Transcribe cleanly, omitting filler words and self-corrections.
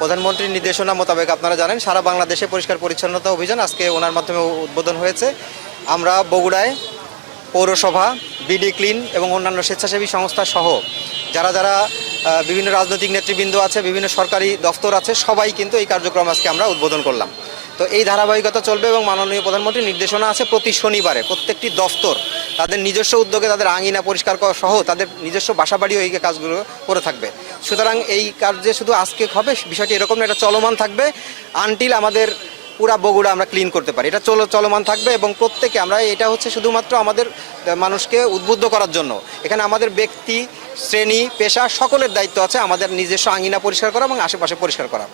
প্রধানমন্ত্রীর নির্দেশনা মোতাবেক আপনারা জানেন সারা বাংলাদেশে পরিষ্কার পরিচ্ছন্নতা অভিযান আজকে ওনার মাধ্যমে উদ্বোধন হয়েছে। আমরা বগুড়ায় পৌরসভা, বিডি ক্লিন এবং অন্যান্য স্বেচ্ছাসেবী সংস্থা সহ যারা যারা বিভিন্ন রাজনৈতিক নেতৃবৃন্দ আছে, বিভিন্ন সরকারি দপ্তর আছে, সবাই কিন্তু এই কার্যক্রম আজকে আমরা উদ্বোধন করলাম। তো এই ধারাবাহিকতা চলবে এবং মাননীয় প্রধানমন্ত্রীর নির্দেশনা আছে প্রতি শনিবারে প্রত্যেকটি দফতর তাদের নিজস্ব উদ্যোগে তাদের আঙিনা পরিষ্কার করা সহ তাদের নিজস্ব বাসাবাড়িও এই কাজগুলো করে থাকবে। সুতরাং এই কার্যে শুধু আজকে হবে বিষয়টি এরকম না, এটা চলমান থাকবে আনটিল আমাদের পুরা বগুড়া আমরা ক্লিন করতে পারি। এটা চলমান থাকবে এবং প্রত্যেকে আমরা এটা হচ্ছে শুধুমাত্র আমাদের মানুষকে উদ্বুদ্ধ করার জন্য। এখানে আমাদের ব্যক্তি, শ্রেণী, পেশা সকলের দায়িত্ব আছে আমাদের নিজস্ব আঙিনা পরিষ্কার করা এবং আশেপাশে পরিষ্কার করা।